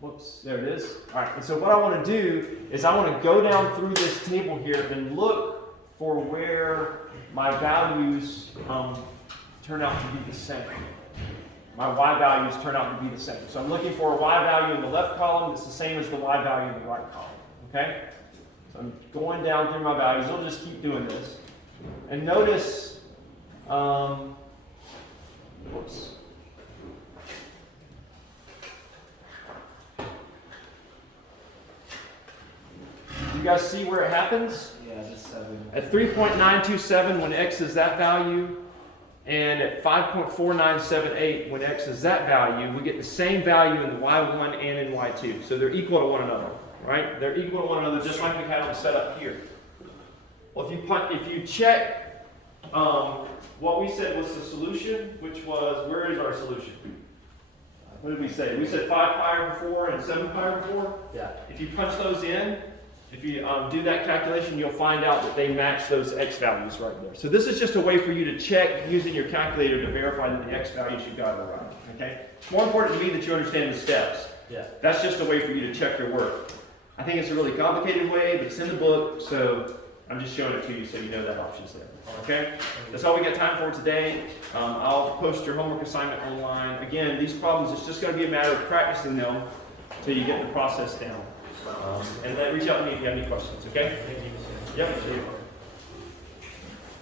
Whoops, there it is. All right, and so what I want to do is I want to go down through this table here and look for where my values turn out to be the same. My y values turn out to be the same. So I'm looking for a y value in the left column that's the same as the y value in the right column. Okay? So I'm going down through my values. I'll just keep doing this. And notice, whoops. You guys see where it happens? Yeah, just 7. At 3.927 when x is that value, and at 5.4978 when x is that value, we get the same value in y1 and in y2. So they're equal to one another, right? They're equal to one another just like we had them set up here. Well, if you check what we said was the solution, which was, where is our solution? What did we say? We said 5 pi over 4 and 7 pi over 4? Yeah. If you punch those in, if you do that calculation, you'll find out that they match those x values right there. So this is just a way for you to check using your calculator to verify that the x values you got are right. Okay? It's more important to me that you understand the steps. Yeah. That's just a way for you to check your work. I think it's a really complicated way, but it's in the book, so I'm just showing it to you so you know that option's there. Okay? That's all we got time for today. I'll post your homework assignment online. Again, these problems, it's just going to be a matter of practicing them until you get the process down. And then reach out to me if you have any questions, okay? Thank you. Yep. See you.